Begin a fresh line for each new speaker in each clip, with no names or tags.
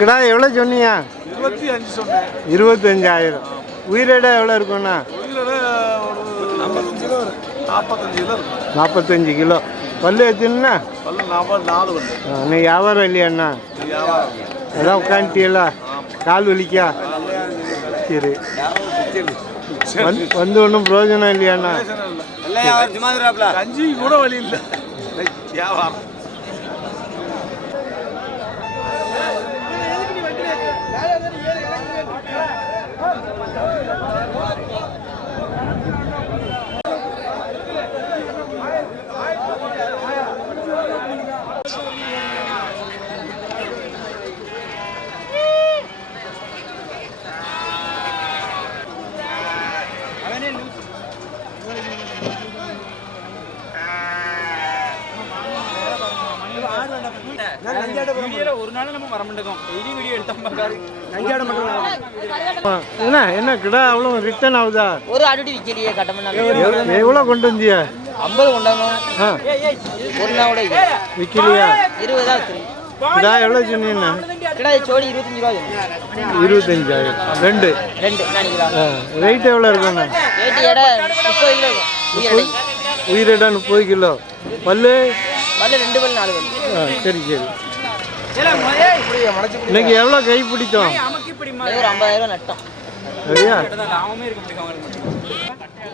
கிடா எவ்வளோ சொன்னீங்க
இருபத்தி அஞ்சு சொன்னேன்.
இருபத்தஞ்சாயிரம். உயிரிட எவ்வளோ
ஒரு நாற்பத்தஞ்சு கிலோ
பல்லு எத்தினா இன்னைக்கு வியாபாரம் இல்லையாண்ணா? அதான் உட்காந்துட்டீங்களா கால் வலிக்கா? சரி. வந்து வந்து ஒன்றும் பிரயோஜனம் இல்லையாண்ணா
கஞ்சி கூட வழி இல்லை. வியாபாரம்
வீடியோல ஒரு நாள் நம்ம வர மாட்டோம் டெய்லி வீடியோ எடுத்தோம் பாரு
என்ன என்ன கிடா அவ்வளோ ரிட்டர்ன் ஆகுதா?
ஒரு அடி விற்கலையே கட்டமண்ணா
எவ்வளோ எவ்வளோ கொண்டு வந்தியா?
ஐம்பது கொண்டாங்க
ஆ.
ஒரு நாள் கூட இல்லை.
விற்கலையா
இருபதா வச்சிருக்கு
கிடா எவ்வளோ சொன்னீங்கண்ணா
கிடா சோடி இருபத்தஞ்சு ரூபா வரும்.
இருபத்தஞ்சாயிரம். ரெண்டு.
ரெண்டு
ரேட் எவ்வளோ இருக்குண்ணா
ரேட்டு எடை முப்பது கிலோ. இருக்கும் உயிரடை
உயிரிட முப்பது கிலோ. பல்லு?
பல்லு ரெண்டு பல்லு நாலு பல்லு.
சரி சரி. இன்னைக்கு எவ்வளோ கை
இது ஒரு ஐம்பதாயிரம் நட்டம்.
சரியா?
லாபமே இருக்க முடியும் அவங்களுக்கு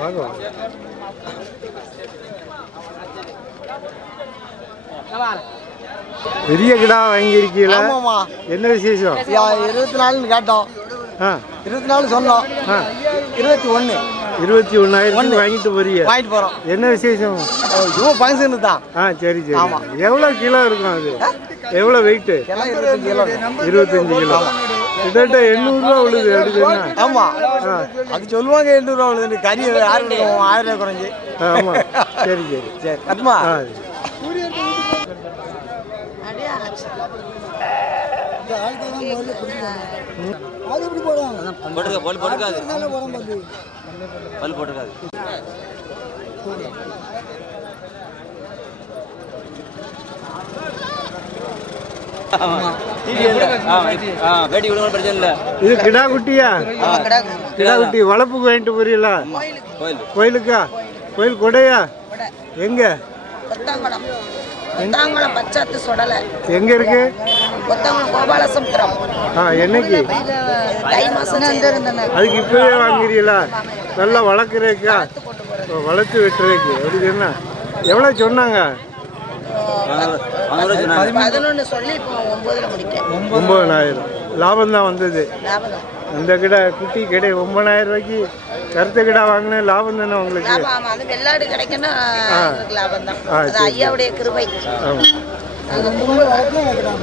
வாங்க பெரிய கிடா வாங்கியிருக்கீங்களா?
ஆமாம்மா.
என்ன விசேஷம்?
இருபத்தி நாலுன்னு கேட்டோம். இருபத்தி நாலு சொன்னோம். இருபத்தி ஒன்று
இருபத்தி ஒன்றாயிரத்துக்கு வாங்கிட்டு போறிய
வாங்கிட்டு போகிறோம்
என்ன விசேஷம்?
இவன் ஃபங்க்ஷனு தான்.
ஆ சரி சரி.
ஆமா.
எவ்வளோ கிலோ இருக்கும் அது? எவ்வளோ வெயிட்டு.
இருபத்தஞ்சு கிலோ.
கிட்டத்தட்ட எண்ணூறுரூவா விழுது எடுக்குதுன்னா
ஆமா. அது சொல்லுவாங்க எண்ணூறுவா உள்ளது கறி யாரு ஆயிரம் ரூபாய் குறைஞ்சி.
ஆமாம் சரி சரி.
சரி
பல் போட்டுக்காது. பல் போட்டுக்காது. பேட்டி விடுங்க பிரச்சனை இல்லை.
இது கிடா குட்டியா
கிடா
கிடா குட்டி வளர்ப்புக்கு வாங்கிட்டு போறீங்களா?
கோயில்
கோயிலுக்கா? கோயில் கொடையா? எங்க?
கொத்தாங்குளம். பச்சாத்து சொடலை.
எங்க இருக்கு?
கொத்தாங்குளம் கோபாலசமுத்திரம்.
ஆ என்னைக்கு?
தை மாசம்
அதுக்கு இப்பவே வாங்குறீங்களா? நல்லா வளர்க்குறதுக்கா ஓ, வளர்த்து வெட்டுறதுக்கு அப்படி என்ன? எவ்வளோ சொன்னாங்க?
பதினொன்று சொல்லி இப்போ ஒன்பதுல முடிட்டேன்
ஒம்பதனாயிரம். லாபம் தான் வந்தது. அந்த கிடா குட்டி கிடை ஒம்பதாயிரம் ரூபாய்க்கு கருத்த கிடா வாங்கின லாபம் தானே உங்களுக்கு?
லாபம் ஆமா. அது வெள்ளாடு எங்களுக்கு லாபம் தான். ஐயாவுடைய கிருபை.
ஆமாம்
நாங்க புண்ணு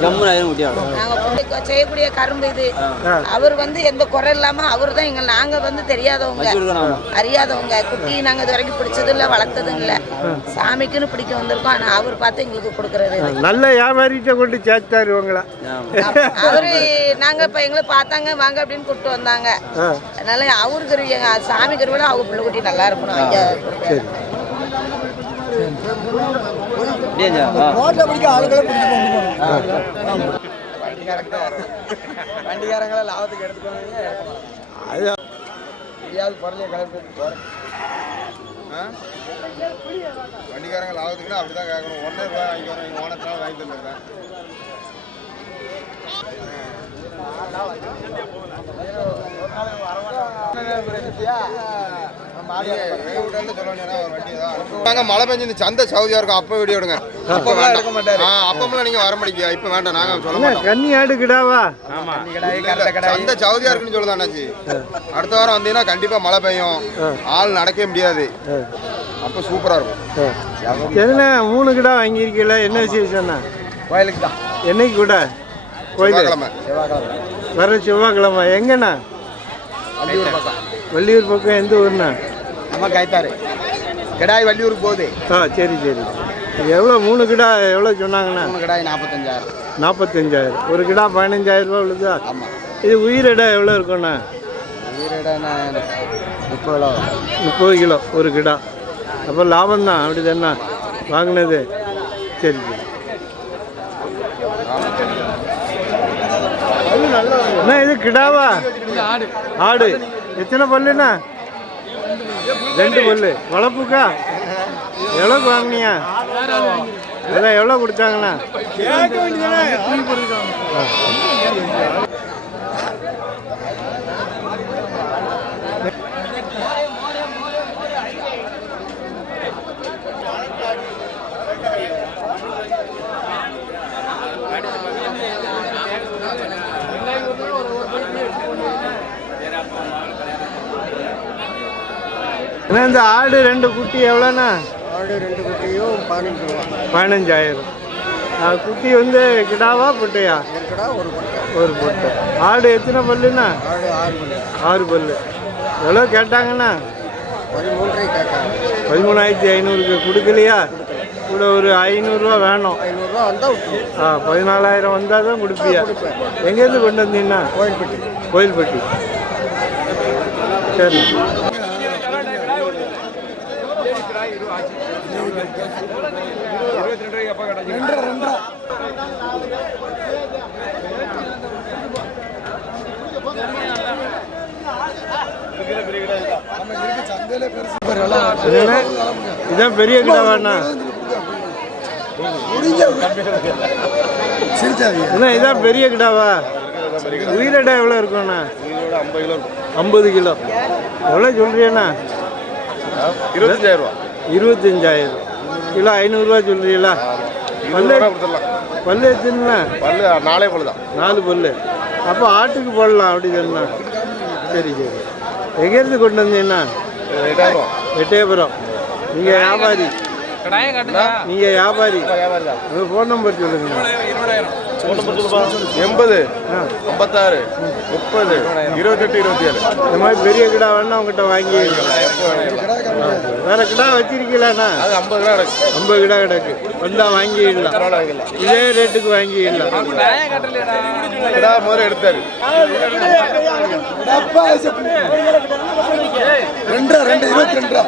ஜம்மு ஆயிரம் குட்டியாடும்
நாங்க புண்ணு செய்யக்கூடிய கரும்பு இது. அவர் வந்து எந்த குறை இல்லாம அவர் தான் எங்க நாங்க வந்து தெரியாதவங்க. அறியாதவங்க. குட்டி நாங்க இது வரைக்கும் பிடிச்சது இல்ல வளர்த்ததும் இல்ல சாமிக்குன்னு பிடிக்க வந்திருக்கோம். ஆனா அவர் பார்த்து எங்களுக்கு கொடுக்கறது.
நல்ல வியாபாரிகிட்ட கொண்டு சேர்த்தாரு உங்களை
அவரு நாங்க இப்ப எங்களை பார்த்தாங்க வாங்க அப்படின்னு கூப்பிட்டு வந்தாங்க. அதனால அவருக்கு எங்க சாமி கருவிட அவங்க பிள்ளை குட்டி நல்லா இருக்கணும். ஐயா.
சரி
ரோட்டில் பிடிக்க ஆளுகளை பிடிக்க வண்டிக்காரங்களை லாபத்துக்கு எடுத்துக்கோங்க.
அது
எங்கேயாவது பொருளையை
வண்டிக்காரங்க லாபத்துக்குன்னா அப்படி தான் கேட்கணும் ஒன்றரை ரூபாய் வாங்கிக்கிறோம் எங்கள் ஓனத்தினால வாங்கி தந்துருக்கேன் மழை பெஞ்சு இந்த சந்தை சவுதியா இருக்கும் அப்ப வீடியோ எடுங்க. அப்ப எடுக்க மாட்டாரு. அப்பமெல்லாம் நீங்க வர முடியா இப்ப வேண்டாம் நாங்க சொல்ல மாட்டோம்.
கன்னி ஆடு கிடாவா
சந்தை சவுதியா இருக்குன்னு சொல்லுதான் அண்ணாச்சி? அடுத்த வாரம் வந்தீங்கன்னா கண்டிப்பா மழை பெய்யும். ஆள் நடக்கவே முடியாது. அப்போ சூப்பராக இருக்கும்.
என்ன மூணு கிடா வாங்கியிருக்கீங்களா என்ன விசேஷம்ண்ணா
கோயிலுக்கு தான்.
என்னைக்கு கூட? கோயில். வர செவ்வாய்க்கிழமை. எங்கண்ணா?
வள்ளியூர் பக்கம்.
வள்ளியூர் பக்கம் எந்த ஊர்ண்ணா?
நம்ம கைத்தாரு. கிடாய் வள்ளியூருக்கு போகுது.
ஆ சரி சரி. எவ்வளோ மூணு கிடா எவ்வளோ சொன்னாங்கண்ணா
மூணு கிடாய் நாற்பத்தஞ்சாயிரம்
நாற்பத்தஞ்சாயிரம் ஒரு கிடா பதினஞ்சாயிரம் ரூபா விழுதா?
ஆமாம்
இது உயிரிடா எவ்வளோ இருக்குண்ணா
உயிரிடனா முப்பது கிலோ.
முப்பது கிலோ ஒரு கிடா. அப்போ லாபம் தான் அப்படி தானே வாங்கினது. சரி சரி. அண்ணா இது கிடாவா? ஆடு. எத்தனை பல்லுண்ணா? ரெண்டு பல்லு. வளர்ப்புக்கா? எவ்வளோக்கு வாங்கினியா அதான் எவ்வளோ கொடுத்தாங்கண்ணா? அண்ணா இந்த ஆடு ரெண்டு குட்டி எவ்வளோண்ணா?
ஆடு ரெண்டு குட்டியும் பதினஞ்சு ரூபா.
பதினஞ்சாயிரம். குட்டி வந்து கிடாவா பொட்டையா?
ஒரு கிடா ஒரு பட்டை.
ஒரு பொட்டை. ஆடு எத்தனை பல்லுண்ணா?
ஆடு ஆறு மணி
ஆறு பல்லு. எவ்வளோ கேட்டாங்கண்ணா?
பதிமூன்றரை கேட்காங்க
பதிமூணாயிரத்தி ஐநூறுக்கு கொடுக்கலையா? கூட ஒரு ஐநூறுரூவா வேணும்.
ஐநூறுரூவா வந்தால்
ஆ பதினாலாயிரம் வந்தால் தான் கொடுப்பியா? எங்கேருந்து கொண்டு வந்தீங்கன்னா
கோயில்பட்டி.
கோயில்பட்டி. சரி இதான் பெரிய கிடாவாண்ணா என்ன இதான் பெரிய கிடாவா? உயிரிடா எவ்வளோ இருக்கும்ண்ணா ஐம்பது கிலோ. எவ்வளோ சொல்றியண்ணா
இருபத்தஞ்சாயிரம் ரூபா.
இருபத்தஞ்சாயிரம். கிலோ ஐநூறுரூவா சொல்றீங்களா? பல்லு பல்லு எத்தனை
பல்லு நாளே பல்லு தான்.
நாலு பல்லு. அப்போ ஆட்டுக்கு போடலாம் அப்படி சொன்னா சரி சரி. எங்கேருந்து கொண்டு வந்தீங்கன்னா
எட்டாயிரம்.
எட்டயபுரம் நீங்கள் வியாபாரி. நீங்கள் வியாபாரி. உங்கள் ஃபோன் நம்பர் சொல்லுங்கண்ணா
எண்பது ஐம்பத்தாறு முப்பது இருபத்தெட்டு இருபத்தி ஏழு
இந்த மாதிரி பெரிய கிடா வேணா உங்ககிட்ட வாங்கி வேற கிடா வச்சிருக்கீங்களாண்ணா
அது ஐம்பது கிலோ கிடக்கு.
ஐம்பது கிடா கிடக்கு. வந்தா வாங்கிடலாம். இதே ரேட்டுக்கு வாங்கிடலாம்.
கிடா முதல்ல எடுத்தாரு.
ரெண்டா ரெண்டு இருபத்தி ரெண்டா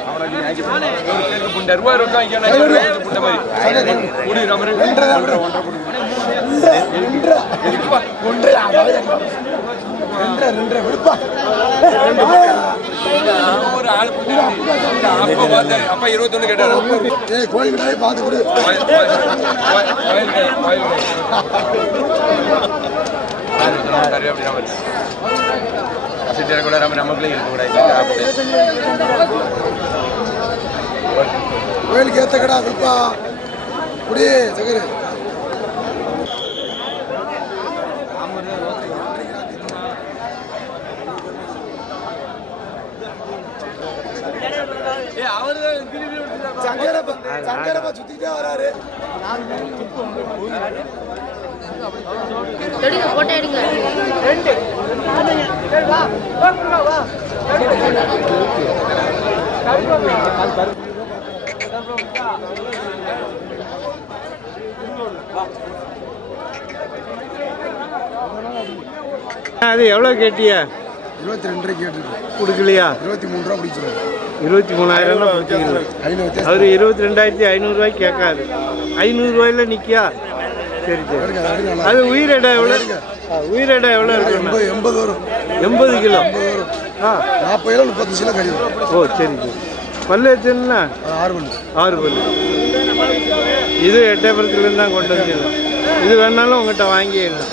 அப்ப இருபத்தொன்னு கேட்டாரு
ஏய் கோயில் கூட
நம்ம நமக்குள்ளே இருக்கக்கூடாது
கோயிலுக்கு ஏத்த கடா கொடுப்பா குடி சகரு. சங்கரப்பா சுத்திட்டே வராரு.
எடுங்க போட்டோ எடுங்க.
அது எவ்வளோ கேட்டிய?
இருபத்தி ரெண்டரை கேட்டு
கொடுக்கலையா?
இருபத்தி மூணு ரூபா பிடிச்சிருவாரு
இருபத்தி மூணாயிரம் அவர் இருபத்தி ரெண்டாயிரத்தி ஐநூறுரூவாய்க்கு கேட்காது. ஐநூறுரூவாயில நிற்கியா சரி சரி.
அது
உயிரிடை எவ்வளோ உயிரிடை எவ்வளோ இருக்குண்ணா?
எண்பது வரும்.
எண்பது கிலோ. ஆ.
நாற்பது கிலோ முப்பத்தஞ்சு கிலோ வரும்.
ஓ சரி சரி. பல்லு எத்தனைண்ணா?
அது ஆறு மணி
ஆறு பல்லு. இது எட்டயபுரத்துலேருந்து தான் கொண்டு வந்துடலாம் இது வேணாலும் உங்கள்கிட்ட வாங்கிடலாம்.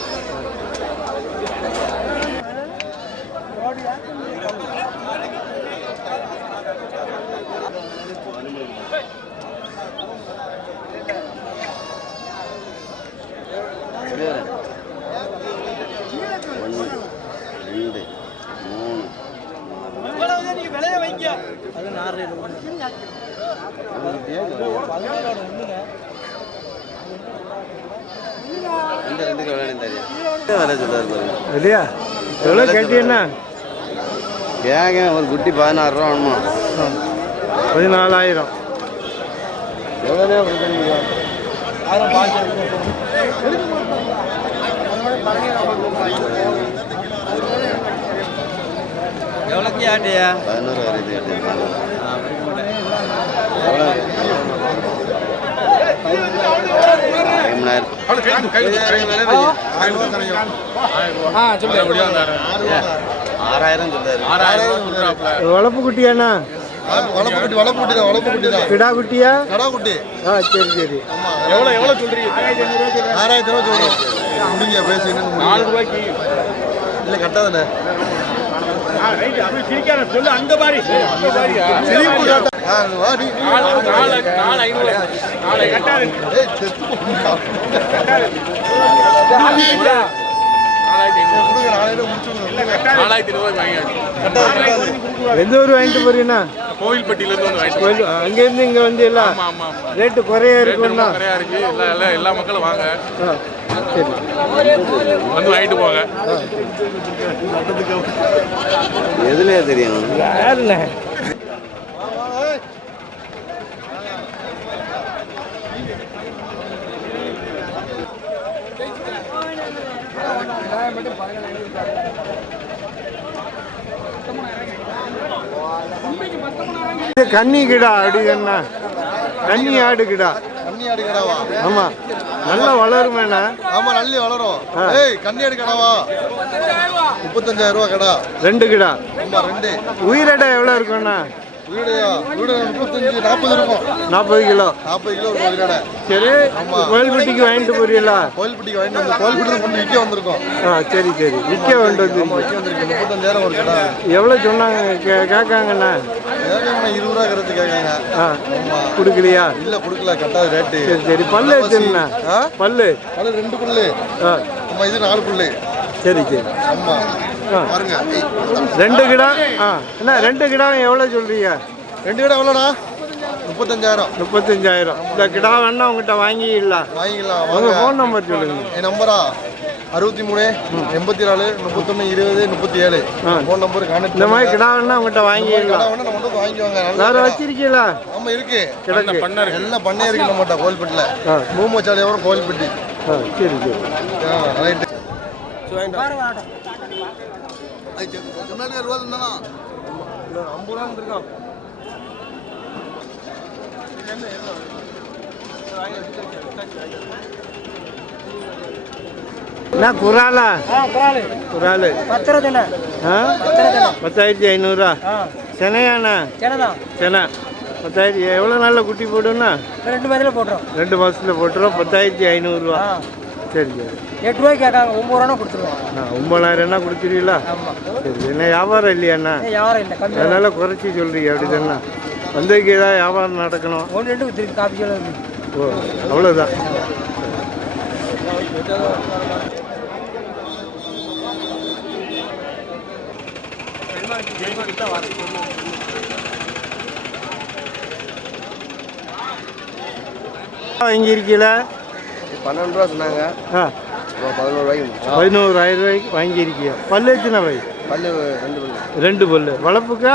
இல்லையா? எவ்வளோ கேட்டீங்கன்னா
ஏங்க ஒரு குட்டி பதினாறு ரூபா வேணுமா?
பதினாலாயிரம்.
எவ்வளோ கொடுக்குறீங்க
எவ்வளோக்கு ஆட்டியா
பதினோரு ஆறாயிரம் சொல்றாரு.
வளர்ப்பு குட்டியாண்ணா
வளப்பு குட்டி வளப்பு குட்டி தான் வளப்பு குட்டி தான்.
கிடா குட்டியா?
கடா குட்டி.
ஆ சரி சரி.
ஆறாயிரத்தி ரூபா சொல்றோம் முடிங்க பேசி நாலு ரூபாய்க்கு. இல்லை கட்டாதானே சிரிப்பு காட்டா ஆ,
எந்த ஊர் வாங்கிட்டு போறீங்கண்ணா?
கோவில்பட்டியிலேருந்து வந்து வாங்கிட்டு
கோயில் அங்கேருந்து இங்கே வந்து எல்லாம்
ஆமா ஆமா ஆமா.
ரேட்டு குறைய இருக்கும்ண்ணா.
நிறையா இருக்கு. எல்லா எல்லா எல்லா மக்களும் வாங்க. வந்து வாங்கிட்டு போங்க.
எதுலயே தெரியும்?
இது கன்னி கிடா அப்படின்னா கன்னி ஆடு கிடா.
கன்னியாடு கடாவா?
ஆமா. நல்லா வளருமேண்ணா
ஆமா நல்லி வளரும். ஏய் கன்னியாடு கடாவா? முப்பத்தஞ்சாயிரம் ரூபா கடா.
ரெண்டு கிடா.
ஆமா ரெண்டு.
உயிரிடை எவ்வளோ இருக்கும்ண்ணா
நாற்பது
கிலோ.
நாற்பது கிலோ
சரி கோயில்பட்டிக்கு வாங்கிட்டு போறீங்களா?
கோயில்பட்டிக்கு வாங்கிட்டு வந்து கோயில்பட்டி கொண்டு விற்க வந்திருக்கோம்.
ஆ சரி சரி. விற்க வேண்டு வந்து
விற்க வந்திருக்கு. முப்பத்தஞ்சாயிரம் ஒரு கடை.
எவ்வளோ சொன்னாங்க? கே கேட்காங்கண்ணா.
இருபது ரூபா கருத்து கேட்காங்க.
ஆ கொடுக்கலையா?
இல்ல கொடுக்கல. கட்டாது ரேட்டு
சரி சரி. பல்லு
ஆ?
பல்லு.
அது ரெண்டு புல்லு.
ஆ.
இது நாலு புல்லு.
சரி சரி.
ஆமா.
ஆ
பாருங்க.
ரெண்டு கிடா ஆ என்ன ரெண்டு கிடாவும் எவ்வளோ சொல்றீங்க?
ரெண்டு கடை எவ்வளோடா? முப்பத்தஞ்சாயிரம்.
முப்பத்தஞ்சாயிரம். இந்த கிடா வேணா உங்ககிட்ட வாங்கிடலாம்.
வாங்கிக்கலாம்
உங்க
வாங்க.
ஃபோன் நம்பர் சொல்லுங்க.
என் நம்பரா? அறுபத்தி மூணு எண்பத்தி நாலு முப்பத்தொன்று இருபது முப்பத்தி ஏழு ஃபோன் நம்பர் கான்டாக்ட்
இந்த மாதிரி கிடா வேணா உங்ககிட்ட வாங்கிடலாம்.
நம்ம வந்து வாங்கிக்குவாங்க நல்ல
வேற. வச்சிருக்கீங்களா?
ஆமா இருக்கு.
கிடக்கு.
எல்லாம் பண்ணே இருக்கு. நம்மகிட்ட கோயில்பட்டியில்
ஆ.
மூமச்சாலை வரும் கோயில்பட்டி
ஆ சரி
ஐம்பது ரூபா இருக்கான்
என்ன குராலா? குராலு. பத்தாயிரத்தி ஐநூறுரூவா செனையாண்ணா?
சேனதான்
செனை. பத்தாயிரத்தி எவ்வளோ நாளில் குட்டி போடுன்னா
ரெண்டு மாதிரில போட்டுரும்.
ரெண்டு மாதத்தில் போட்டுருவோம் பத்தாயிரத்தி ஐநூறுரூவா சரி சரி
எட்டு ரூபாய்க்கு கேட்காங்க ஒம்பது ரூபா கொடுத்துருவோம்.
நான் ஒம்பதாயிரம்னா கொடுத்துருவீங்களா சரி என்ன வியாபாரம் இல்லையாண்ணா
வியாபாரம் இல்லை கம்மி
அதனால குறைச்சி சொல்றீங்க அப்படி தானே வந்ததுக்கு ஏதாவது வியாபாரம் நடக்கணும்.
ஒன்று ரெண்டு வித்துருக்கு காப்பி இருக்கு.
ஓ அவ்வளோதான் வாங்கியிருக்கீல
பன்னெண்டு ரூபா சொன்னாங்க.
ஆ.
பதினோரு ரூபாய்க்கு
பதினோராயிரம் ரூபாய்க்கு வாங்கியிருக்கீங்க பல்லு எத்தனை வை
பல்லு ரெண்டு பல்லு.
ரெண்டு பல்லு. வளர்ப்புக்கா?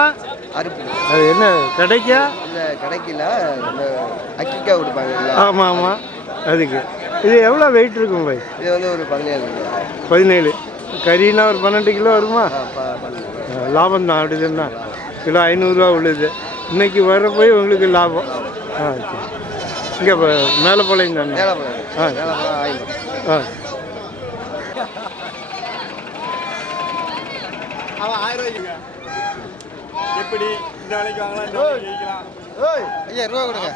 அரிப்பு
அது என்ன கிடைக்கா?
இல்லை கிடைக்கல அக்கிக்கா கொடுப்பாங்கல்ல
ஆமாம் ஆமாம் அதுக்கு. இது எவ்வளோ வெயிட் இருக்கும் பை
இது வந்து ஒரு பதினேழு
பதினேழு. கறினா ஒரு பன்னெண்டு கிலோ வருமா? லாபம் தான் அப்படி தானே? கிலோ ஐநூறுரூவா உள்ளது. இன்னைக்கு வர போய் உங்களுக்கு லாபம். ஆ சரி. இங்கே மேலே போலையும் தானே? ஆ.
ஐயா ரூபா கொடுங்க.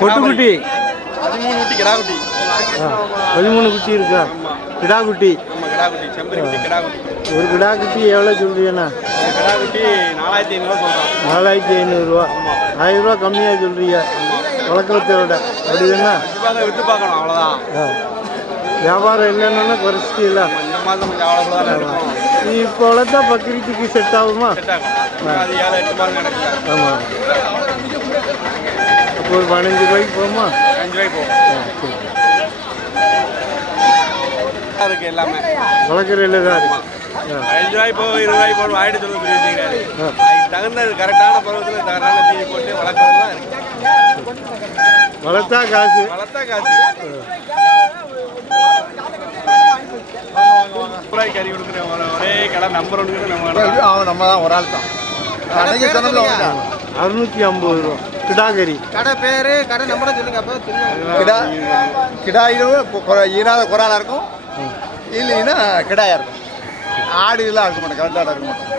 பொட்டுக்குட்டி.
பதிமூணு குட்டி கிடா குட்டி
ஆ. பதிமூணு குட்டி இருக்கா? கிடா குட்டி
நம்ம கிடா குட்டி செம்பரி குட்டி கிடா குட்டி
ஒரு கிடா குட்டி எவ்வளோ
குட்டி நாலாயிரத்தி ஐநூறுவா சொல்கிறோம்
நாலாயிரத்தி ஐநூறுரூவா. ஆயிரம் ரூபா கம்மியாக சொல்றீங்க. வழக்கத்தை விட அப்படி தானே
கண்டிப்பாக விற்று பார்க்கணும் அவ்வளோதான்
வியாபாரம் இல்லைன்னா குறைச்சிட்டீங்களா?
இந்த மாதம் கொஞ்சம்
நீ இப்போ வளர்த்தா பக்ரீத்துக்கு செட் ஆகுமா? ஆமாம் அப்போ ஒரு பதினஞ்சு ரூபாய்க்கு போகுமா?
அஞ்சு ரூபாய்க்கு போகும். இருக்கு எல்லாமே.
வளர்க்குறதுல தான் இருக்கு
அஞ்சு ரூபாய் போ இருபது ரூபாய் போடும் ஆயிட்டு சொல்ல கிடையாது அதுக்கு தகுந்த கரெக்டான பருவத்தில் கரெக்டான தீனி போட்டு வளர்க்குறது தான் இருக்கு.
வளர்த்தா காசு.
வளர்த்தா காசு. ரூபாய் கறி கொடுக்குற ஒரு- கடை நம்பர் ஒன்று நம்ம கடை.
அவன் நம்ம தான் ஒரு ஆள் தான். அன்னைக்கு சொன்னோம்ல.
அறுநூற்றி ஐம்பது ரூபா. கிடாகரி.
கடை பேரு கடை நம்பரை சொல்லுங்க அப்போ
கிடா கிடாயிலும் ஈனாத குறாலா இருக்கும். இல்லைன்னா கிடாயா இருக்கும். ஆடு எல்லாம் இருக்க மாட்டேன் கரெக்டாக இருக்க மாட்டேன்.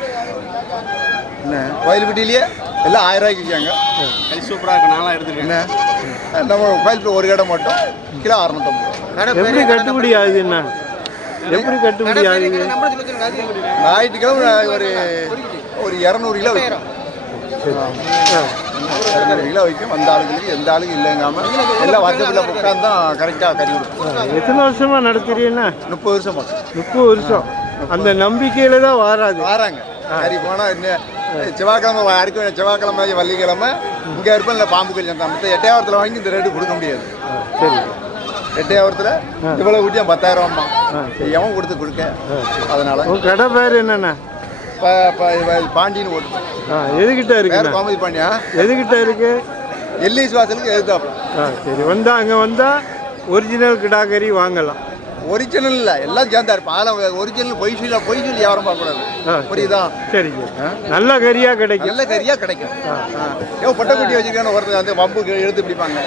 என்ன கோயில்பட்டியிலேயே எல்லாம் ஆயிரம் ரூபாய்க்கு விற்காங்க
சூப்பராக இருக்கு நான்லாம் எடுத்துருக்கேன்.
என்ன? நம்ம கோயில்பட்டி ஒரு கடை மட்டும் கிலோ அறுநூத்தம்பது
எப்படி கட்டுப்படி ஆகுது என்ன? எப்படி கட்டுப்படி ஆகுது?
ஞாயிற்றுக்கிழமை ஒரு ஒரு இரநூறு கிலோ வைக்கும் இரநூறு கிலோ வைக்கும் அந்த ஆளுங்களுக்கு எந்த ஆளுக்கும் இல்லைங்காம எல்லாம் வருஷத்தில் உட்காந்து தான் கரெக்டாக கறி கொடுக்கும்
எத்தனை வருஷமா நடத்துறீங்கன்னா
முப்பது வருஷம்.
முப்பது வருஷம். அந்த நம்பிக்கையில தான் வாராது.
வராங்க. சரி போனால் என்ன? செவ்வாய்க்கிழமை அடிக்க செவ்வாய்க்கிழமை வள்ளிக்கிழமை இங்கே இருப்பேன் இல்லை பாம்பு கல்யாணம் தான் மற்ற எட்டையாவரத்தில் வாங்கி இந்த ரேட்டு கொடுக்க முடியாது.
சரி.
எட்டையாவரத்தில் இவ்வளோ குட்டியா பத்தாயிரம்மா. எவன் கொடுத்து கொடுக்க? அதனால
கடை பேர்
இவ- பாண்டின்னு ஓட்டு
எதுகிட்ட
வேறு
இருக்குண்ணா?
கோமதி பாண்டியா?
எதுகிட்ட இருக்கு?
எல்லிஸ் வாசலுக்கு எதிர்த்தாப்புல.
சரி. வந்தா அங்கே வந்தா ஒரிஜினல் கிடாகரி வாங்கலாம்.
ஒரிஜினல் இல்லை. எல்லாம் சேர்ந்தா இருப்பான் அதில் ஒரிஜினல் பொய் சொல்லி பொய் சொல்லி வியாபாரம் பார்க்கக்கூடாது. புரியுதா?
சரி நல்ல கறியா கிடைக்கும்.
நல்ல கறியாக கிடைக்கும். ஏன் பொட்டைக்குட்டி வச்சுக்கணும் ஒருத்தர் அந்த வம்பு எடுத்து பிடிப்பாங்க.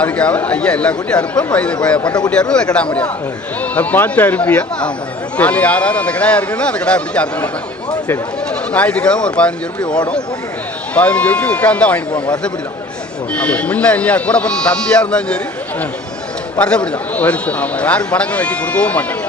அதுக்காக ஐயா எல்லா குட்டியும் அறுப்பேன் இது பொட்டைக்குட்டியாக இருக்கும் அதை கிடா முடியாது
பார்த்து அருப்பியா
ஆமாம் நாலு யார் யார் அந்த கடாயா இருக்குன்னா அந்த கடாயை பிடிச்சி அறுத்து கொடுப்பேன்
சரி.
ஞாயிற்றுக்கிழமை ஒரு பதினஞ்சு ரூபாய் ஓடும். பதினஞ்சு ரூபாய்க்கு உட்காந்து தான் வாங்கிட்டு போவாங்க. வருஷப்படி தான். முன்ன கூட பிறந்த தம்பியாக இருந்தாலும் சரி வருஷப்படி தான்
வருஷம்
ஆமாம் யாருக்கும் பணக்கம் வெட்டி கொடுக்கவும் மாட்டேன்